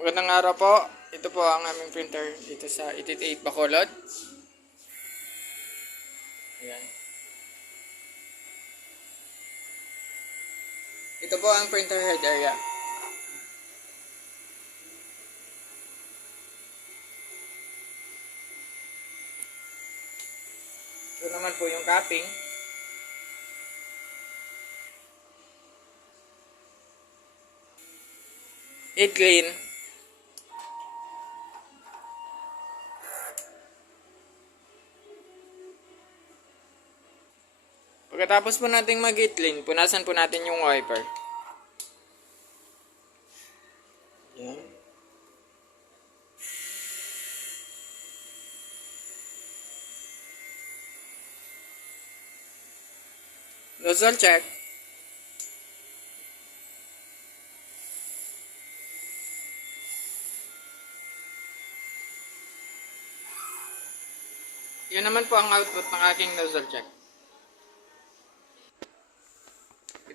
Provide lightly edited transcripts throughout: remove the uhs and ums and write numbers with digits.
Magandang araw po. Ito po ang aming printer dito sa 888 Bacolod. Ayan. Ito po ang printer head area. Ito naman po yung capping. It clean. Pagkatapos po nating mag-clean, punasan po natin yung wiper. Ayan. Nozzle check. Yun naman po ang output ng aking nozzle check.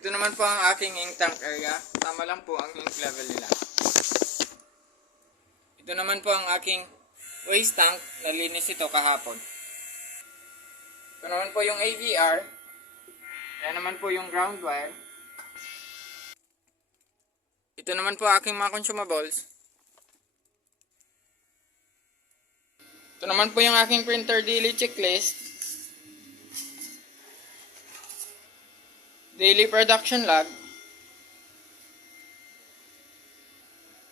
Ito naman po ang aking ink tank area. Tama lang po ang ink level nila. Ito naman po ang aking waste tank. Nalinis ito kahapon. Ito naman po yung AVR. Ayan naman po yung ground wire. Ito naman po aking mga consumables. Ito naman po yung aking printer daily checklist. Daily production log.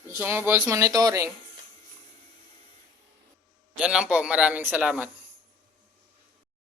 Consumables monitoring. Yan lang po. Maraming salamat.